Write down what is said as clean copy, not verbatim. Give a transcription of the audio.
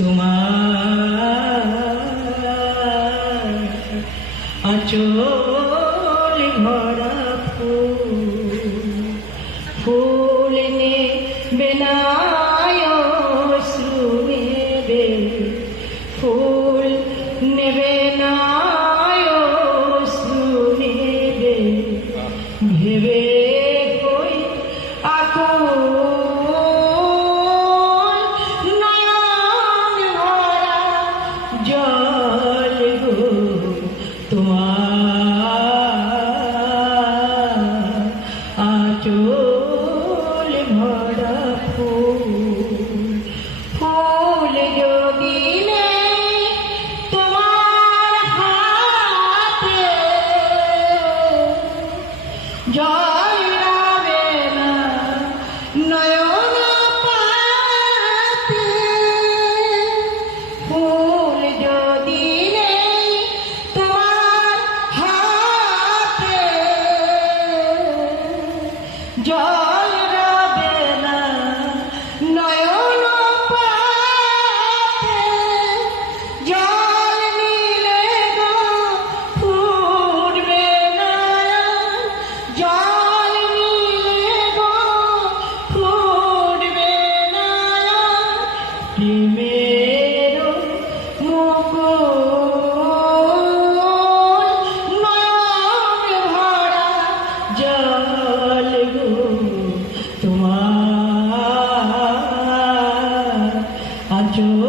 তোমার আঁচল ভরা ফুল নেবে না অশ্রু নেবে, ফুল নেবে না অশ্রু নেবে, ভেবে কই আকুল নয়ন ভরা জল গো তোমার আঁচল ভরা ফুল যদি নেই তোমার হাতে, জল নাবে না নয়ন পাতে, ফুল যদি নেই তোমার হাতে, জল নাবে না নয়ন পাতে, জল নিলে গো ফুটবে না, জল নিলে গো ফুটবে না, প্রেমের মুকুল নয়ন ভরা জল গো তোমার আঁচল